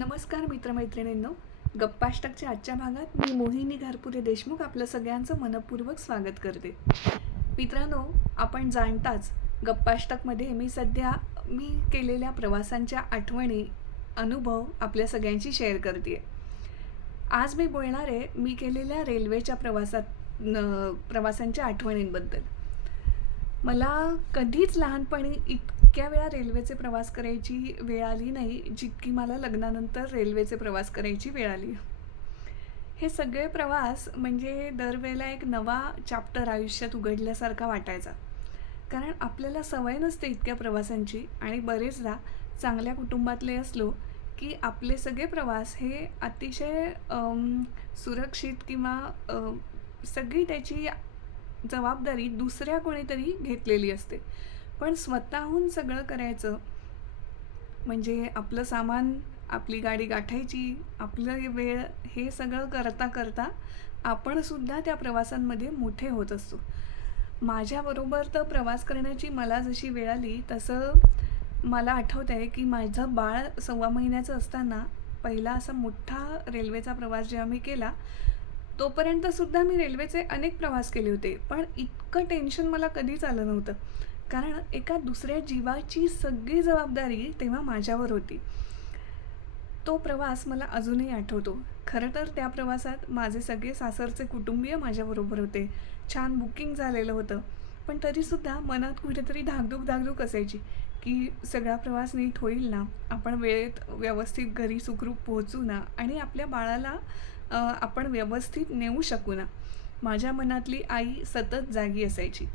नमस्कार मित्रमैत्रिणींनो. गप्पाष्टकच्या आजच्या भागात मी मोहिनी घारपुरे देशमुख आपलं सगळ्यांचं मनपूर्वक स्वागत करते. मित्रांनो, आपण जाणताच गप्पाष्टकमध्ये मी केलेल्या प्रवासांच्या आठवणी, अनुभव आपल्या सगळ्यांशी शेअर करते. आज मी बोलणार आहे मी केलेल्या रेल्वेच्या प्रवासांच्या आठवणींबद्दल. मला कधीच लहानपणी इतक्या वेळा रेल्वेचे प्रवास करायची वेळ आली नाही जितकी मला लग्नानंतर रेल्वेचे प्रवास करायची वेळ आली. हे सगळे प्रवास म्हणजे दरवेळेला एक नवा चॅप्टर आयुष्यात उघडल्यासारखा वाटायचा. कारण आपल्याला सवय नसते इतक्या प्रवासांची आणि बरेचदा चांगल्या कुटुंबातले असलो की आपले सगळे प्रवास हे अतिशय सुरक्षित किंवा सगळी त्याची जबाबदारी दुसऱ्या कोणीतरी घेतलेली असते. पण स्वतःहून सगळं करायचं म्हणजे आपलं सामान, आपली गाडी गाठायची, आपलं वेळ, हे सगळं करता करता आपणसुद्धा त्या प्रवासांमध्ये मोठे होत असतो. माझ्याबरोबर तर प्रवास करण्याची मला जशी वेळ आली तसं मला आठवत आहे की माझं बाळ 1.25 महिन्याचं असताना पहिला असा मोठा रेल्वेचा प्रवास जेव्हा मी केला, तोपर्यंतसुद्धा मी रेल्वेचे अनेक प्रवास केले होते. पण इतकं टेन्शन मला कधीच आलं नव्हतं. कारण एका दुसऱ्या जीवाची सगळी जबाबदारी तेव्हा माझ्यावर होती. तो प्रवास मला अजूनही आठवतो. खरं तर त्या प्रवासात माझे सगळे सासरचे कुटुंबीय माझ्याबरोबर होते. छान बुकिंग झालेलं होतं. पण तरीसुद्धा मनात कुठेतरी धाकधूक असायची की सगळा प्रवास नीट होईल ना, आपण वेळेत व्यवस्थित घरी सुखरूप पोहोचू ना आणि आपल्या बाळाला आपण व्यवस्थित नेऊ शकू ना. माझ्या मनातली आई सतत जागी असायची.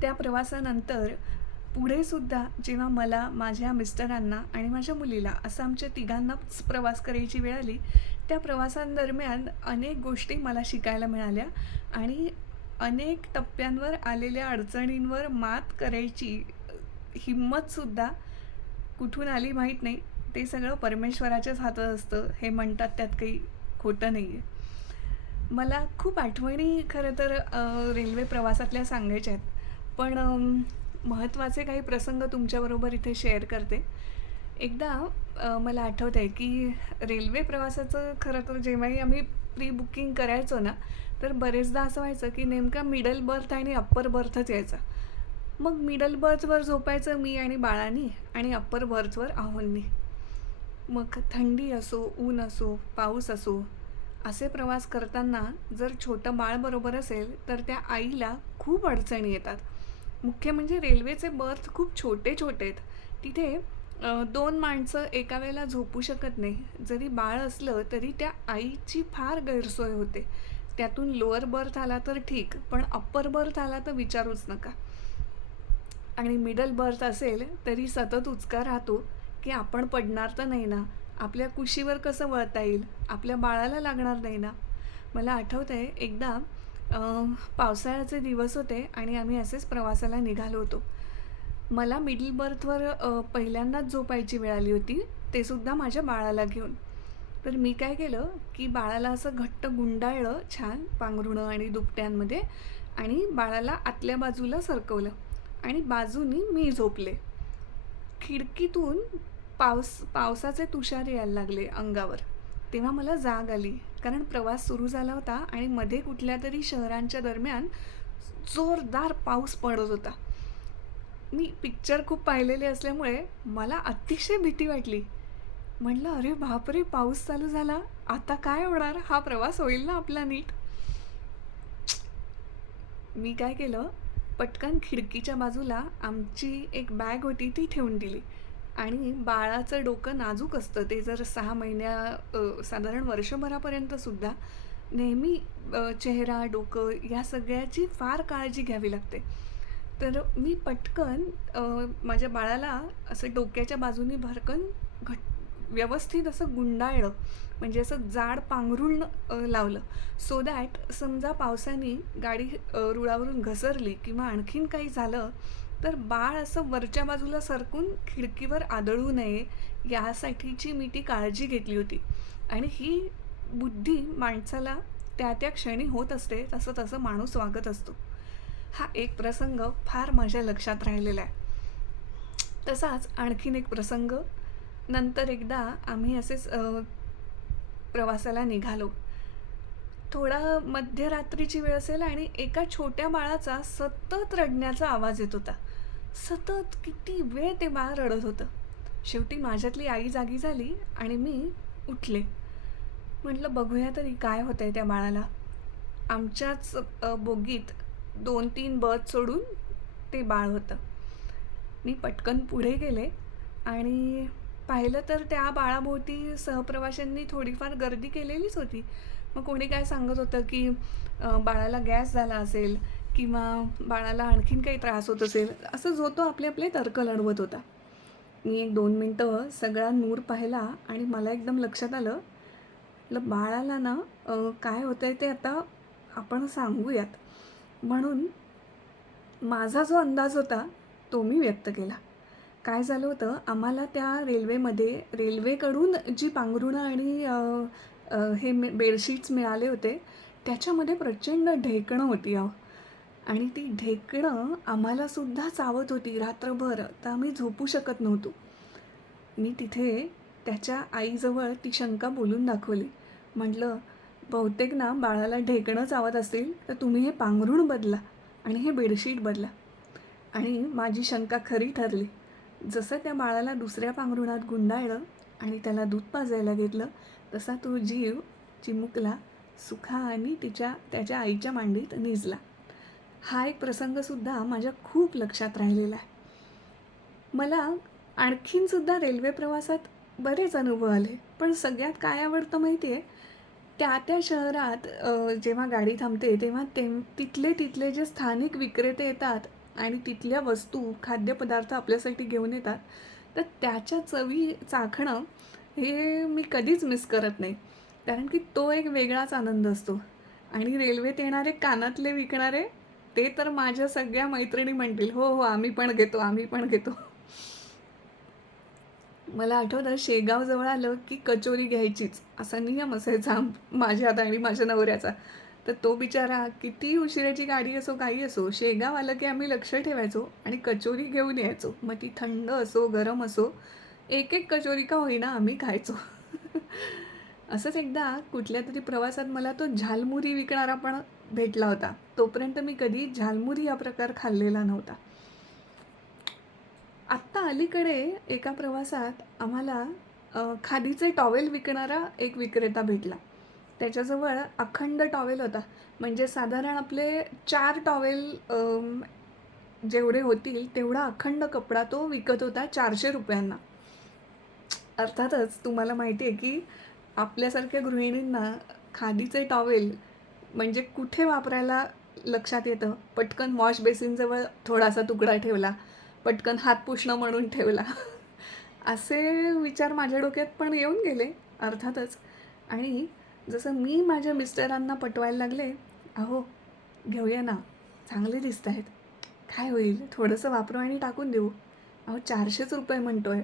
त्या प्रवासानंतर पुढेसुद्धा जेव्हा मला, माझ्या मिस्टरांना आणि माझ्या मुलीला असं आमच्या तिघांनाच प्रवास करायची वेळ आली, त्या प्रवासांदरम्यान अनेक गोष्टी मला शिकायला मिळाल्या आणि अनेक टप्प्यांवर आलेल्या अडचणींवर मात करायची हिंमतसुद्धा कुठून आली माहीत नाही. ते सगळं परमेश्वराच्याच हातात असतं हे म्हणतात, त्यात काही खोटं नाही आहे. मला खूप आठवणी खरं तर रेल्वे प्रवासातल्या सांगायच्या आहेत. पण महत्त्वाचे काही प्रसंग तुमच्याबरोबर इथे शेअर करते. एकदा मला आठवत आहे की रेल्वे प्रवासाचं खरं तर जेव्हाही आम्ही प्री बुकिंग करायचो ना, तर बरेचदा असं व्हायचं की नेमका मिडल बर्थ आणि अप्पर बर्थच यायचा. मग मिडल बर्थवर झोपायचं मी आणि बाळानी आणि अप्पर बर्थवर आहोंनी. मग थंडी असो, ऊन असो, पाऊस असो, असे प्रवास करताना जर छोटं बाळ बरोबर असेल तर त्या आईला खूप अडचणी येतात. मुख्य म्हणजे रेल्वेचे बर्थ खूप छोटे छोटे आहेत. तिथे 2 माणसं एका वेळेला झोपू शकत नाही. जरी बाळ असलं तरी त्या आईची फार गैरसोय होते. त्यातून लोअर बर्थ आला तर ठीक, पण अप्पर बर्थ आला तर विचारूच नका. आणि मिडल बर्थ असेल तरी सतत उचका राहतो की आपण पडणार तर नाही ना, आपल्या कुशीवर कसं वळता येईल, आपल्या बाळाला लागणार नाही ना. मला आठवतं आहे एकदा पावसाळ्याचे दिवस होते आणि आम्ही असेच प्रवासाला निघालो होतो. मला मिडल बर्थवर पहिल्यांदाच झोपायची वेळ आली होती, ते सुद्धा माझ्या बाळाला घेऊन. तर मी काय केलं की बाळाला असं घट्ट गुंडाळलं छान पांघरुणं आणि दुपट्यांमध्ये आणि बाळाला आतल्या बाजूला सरकवलं आणि बाजूनी मी झोपले. खिडकीतून पावसाचे तुषार यायला लागले अंगावर. तेव्हा मला जाग आली, कारण प्रवास सुरू झाला होता आणि मध्ये कुठल्या तरी शहरांच्या दरम्यान जोरदार पाऊस पडत होता. मी पिक्चर खूप पाहिलेले असल्यामुळे मला अतिशय भीती वाटली. म्हटलं, अरे बापरे, पाऊस चालू झाला, आता काय होणार, हा प्रवास होईल ना आपला नीट. मी काय केलं, पटकन खिडकीच्या बाजूला आमची एक बॅग होती ती ठेवून दिली आणि बाळाचं डोकं नाजूक असतं, ते जर 6 साधारण वर्षभरापर्यंतसुद्धा नेहमी चेहरा, डोकं या सगळ्याची फार काळजी घ्यावी लागते. तर मी पटकन माझ्या बाळाला असं डोक्याच्या बाजूनी भरकन व्यवस्थित असं गुंडाळलं, म्हणजे असं जाड पांघरूण लावलं, सो दॅट समजा पावसाने गाडी रुळावरून घसरली किंवा आणखीन काही झालं तर बाळ असं वरच्या बाजूला सरकून खिडकीवर आदळू नये यासाठीची मी ती काळजी घेतली होती. आणि ही बुद्धी माणसाला त्या त्या क्षणी होत असते, तसं तसं माणूस वागत असतो. हा एक प्रसंग फार माझ्या लक्षात राहिलेला आहे. तसाच आणखीन एक प्रसंग नंतर एकदा आम्ही असेच प्रवासाला निघालो. थोडा मध्यरात्रीची वेळ असेल आणि एका छोट्या बाळाचा सतत रडण्याचा आवाज येत होता. सतत किती वेळ ते बाळ रडत होतं. शेवटी माझ्यातली आई जागी झाली आणि मी उठले. म्हटलं बघूया तरी काय होतंय त्या बाळाला. आमच्याच बोगीत 2-3 बर्थ सोडून ते बाळ होतं. मी पटकन पुढे गेले आणि पाहिलं तर त्या बाळाभोवती सहप्रवाशांनी थोडीफार गर्दी केलेलीच होती. मग कोणी काय सांगत होतं की बाळाला गॅस झाला असेल किंवा बाळाला आणखीन काही त्रास होत असेल, असं जो तो आपले आपले तर्क लढवत होता. मी 1-2 मिनटं सगळा नूर पाहिला आणि मला एकदम लक्षात आलं, म्हटलं बाळाला ना काय होतंय ते आता आपण सांगूयात. म्हणून माझा जो अंदाज होता तो मी व्यक्त केला. काय झालं होतं, आम्हाला त्या रेल्वेमध्ये रेल्वेकडून जी पांघरुणं आणि हे बेडशीट्स मिळाले होते, त्याच्यामध्ये प्रचंड ढेकणं होती अहो. आणि ती ढेकणं आम्हालासुद्धा चावत होती रात्रभर. तर आम्ही झोपू शकत नव्हतो. मी तिथे त्याच्या आईजवळ ती शंका बोलून दाखवली. म्हटलं, बहुतेक ना बाळाला ढेकणं चावत असतील, तर तुम्ही हे पांघरूण बदला आणि हे बेडशीट बदला. आणि माझी शंका खरी ठरली. जसं त्या बाळाला दुसऱ्या पांघरुणात गुंडाळलं आणि त्याला दूध पाजायला घेतलं, तसा तो जीव चिमुकला सुखाने त्याच्या आईच्या मांडीत निजला. हा एक प्रसंगसुद्धा माझ्या खूप लक्षात राहिलेला आहे. मला आणखीनसुद्धा रेल्वे प्रवासात बरेच अनुभव आले. पण सगळ्यात काय आवडतं माहिती आहे? त्या शहरात जेव्हा गाडी थांबते तेव्हा तिथले जे स्थानिक विक्रेते येतात आणि तिथल्या वस्तू, खाद्यपदार्थ आपल्यासाठी घेऊन येतात, तर त्याच्या चवी चाखणं हे मी कधीच मिस करत नाही. कारण की तो एक वेगळाच आनंद असतो. आणि रेल्वेत येणारे कानातले विकणारे, ते तर माझ्या सगळ्या मैत्रिणी म्हणतील, "हो, हो, आम्ही पण घेतो, आम्ही पण घेतो." मला आठवतं शेगावजवळ आलं की कचोरी घ्यायचीच असा नियम असायचा माझ्यात आणि माझ्या नवऱ्याचा. तर तो बिचारा किती उशिराची गाडी असो काही असो, शेगाव आलं की आम्ही लक्ष ठेवायचो आणि कचोरी घेऊन यायचो. मग ती थंड असो गरम असो, एक एक कचोरी का होईना आम्ही खायचो. असंच एकदा कुठल्या तरी प्रवासात मला तो झालमुरी विकणारा पण भेटला होता. तोपर्यंत मी कधी झालमुरी हा प्रकार खाल्लेला नव्हता. आत्ता अलीकडे एका प्रवासात आम्हाला खादीचे टॉवेल विकणारा एक विक्रेता भेटला. त्याच्याजवळ अखंड टॉवेल होता. म्हणजे साधारण आपले 4 टॉवेल जेवढे होतील तेवढा अखंड कपडा तो विकत होता ₹400. अर्थातच तुम्हाला माहिती आहे की आपल्यासारख्या गृहिणींना खादीचे टॉवेल म्हणजे कुठे वापरायला लक्षात येतं. पटकन वॉश बेसिनजवळ थोडासा तुकडा ठेवला, पटकन हात पुसणं म्हणून ठेवला. असे विचार माझ्या डोक्यात पण येऊन गेले अर्थातच. आणि जसं मी माझ्या मिस्टरांना पटवायला लागले, "अहो, घेऊया ना, चांगले दिसत आहेत. काय होईल, थोडंसं वापरू आणि टाकून देऊ. अहो, ₹400 म्हणतोय."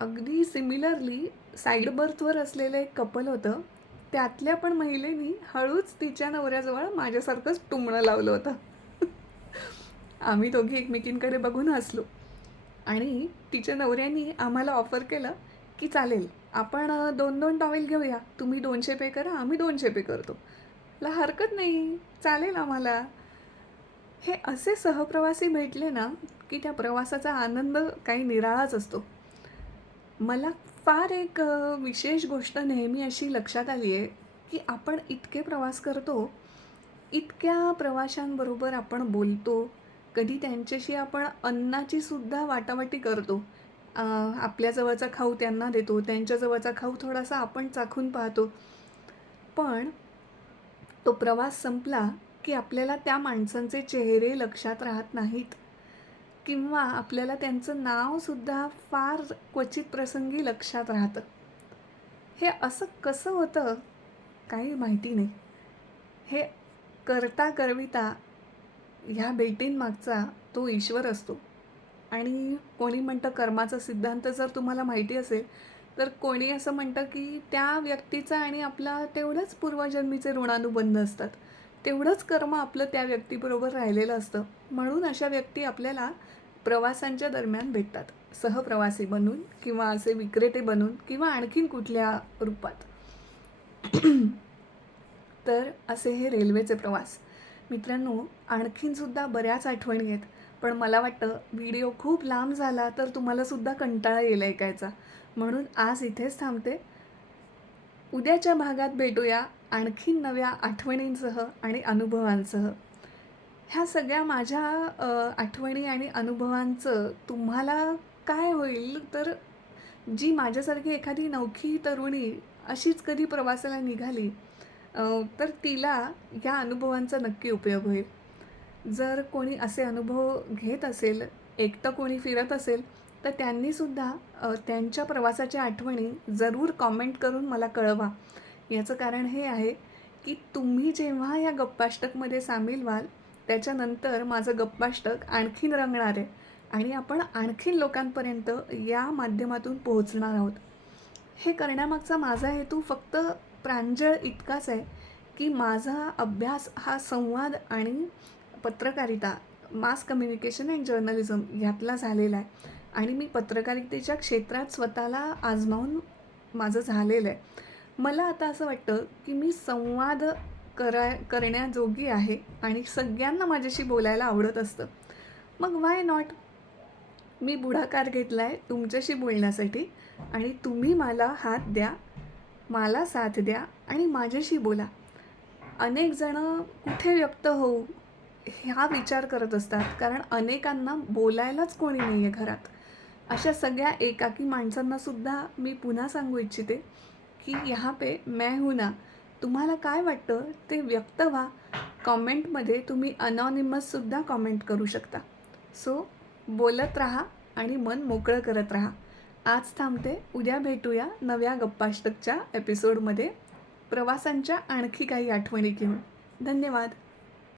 अगदी सिमिलरली साईड बर्थवर असलेलं एक कपल होतं. त्यातल्या पण महिलेनी हळूच तिच्या नवऱ्याजवळ माझ्यासारखंच टुमणं लावलं होतं. आम्ही दोघी एकमेकींकडे बघून हसलो आणि तिच्या नवऱ्यानी आम्हाला ऑफर केलं की चालेल आपण 2-2 टॉवेल घेऊया. तुम्ही 200 पे करा, आम्ही 200 पे करतो. ला हरकत नाही, चालेल आम्हाला. हे असे सहप्रवासी भेटले ना की त्या प्रवासाचा आनंद काही निराळाच असतो. मला फार एक विशेष गोष्ट नेहमी अशी लक्षात आली आहे की आपण इतके प्रवास करतो, इतक्या प्रवाशांबरोबर आपण बोलतो, कधी त्यांच्याशी आपण अन्नाची सुद्धा वाटावाटी करतो. आपल्या जवळचा खाऊ त्यांना देतो, त्यांच्या जवळचा खाऊ थोडासा आपण चाखून पाहतो. पण तो प्रवास संपला की आपल्याला त्या माणसांचे चेहरे लक्षात राहत नाहीत किंवा आपल्याला त्यांचं नावसुद्धा फार क्वचित प्रसंगी लक्षात राहतं. हे असं कसं होतं काही माहिती नाही. हे करता करविता ह्या भेटींमागचा तो ईश्वर असतो. आणि कोणी म्हणतं कर्माचा सिद्धांत जर तुम्हाला माहिती असेल, तर कोणी असं म्हणतं की त्या व्यक्तीचा आणि आपला तेवढंच पूर्वजन्मीचे ऋणानुबंध असतात. तेवढंच कर्म आपलं त्या व्यक्तीबरोबर राहिलेलं असतं. म्हणून अशा व्यक्ती आपल्याला प्रवासांच्या दरम्यान भेटतात, सहप्रवासी बनून किंवा असे विक्रेते बनून किंवा आणखीन कुठल्या रूपात. तर असे हे रेल्वेचे प्रवास. मित्रांनो, आणखीनसुद्धा बऱ्याच आठवणी आहेत, पण मला वाटतं व्हिडिओ खूप लांब झाला तर तुम्हालासुद्धा कंटाळा येईल ऐकायचा. म्हणून आज इथेच थांबते. उद्याच्या भागात भेटूया आणखीन नव्या आठवणींसह आणि अनुभवांसह. ह्या सगळ्या माझ्या आठवणी आणि अनुभवांचं तुम्हाला काय होईल, तर जी माझ्यासारखी एखादी नवखी तरुणी अशीच कधी प्रवासाला निघाली, तर तिला या अनुभवांचा नक्की उपयोग होईल. जर कोणी असे अनुभव घेत असेल, एकटं कोणी फिरत असेल, तर त्यांनीसुद्धा त्यांच्या प्रवासाच्या आठवणी जरूर कॉमेंट करून मला कळवा. याचं कारण हे आहे की तुम्ही जेव्हा या गप्पाष्टकमध्ये सामील व्हाल, त्याच्यानंतर माझं गप्पाष्टक आणखीन रंगणार आहे आणि आपण आणखीन लोकांपर्यंत या माध्यमातून पोहोचणार आहोत. हे करण्यामागचा माझा हेतू फक्त प्रांजळ इतकाच आहे की माझा अभ्यास हा संवाद आणि पत्रकारिता, मास कम्युनिकेशन अँड जर्नलिझम ह्यातला झालेला आहे आणि मी पत्रकारितेच्या क्षेत्रात स्वतःला आजमावून माझं झालेलं आहे. मला आता असं वाटतं की मी संवाद करण्याजोगी आहे आणि सगळ्यांना माझ्याशी बोलायला आवडत असतं. मग व्हाय नॉट? मी पुढाकार घेतला आहे तुमच्याशी बोलण्यासाठी आणि तुम्ही मला हात द्या, मला साथ द्या आणि माझ्याशी बोला. अनेक जणं कुठे व्यक्त होऊ हा विचार करत असतात, कारण अनेकांना बोलायलाच कोणी नाही आहे घरात. अशा सगळ्या एकाकी माणसांनासुद्धा मी पुन्हा सांगू इच्छिते की यहाँ पे मैं हूँ ना. तुम्हाला काय वाटतं ते व्यक्त व्हा. कॉमेंटमध्ये तुम्ही अनॉनिमससुद्धा कॉमेंट करू शकता. सो बोलत राहा आणि मन मोकळं करत राहा. आज थांबते. उद्या भेटूया नव्या गप्पाष्टकच्या एपिसोडमध्ये प्रवासांच्या आणखी काही आठवणी घेऊन. धन्यवाद.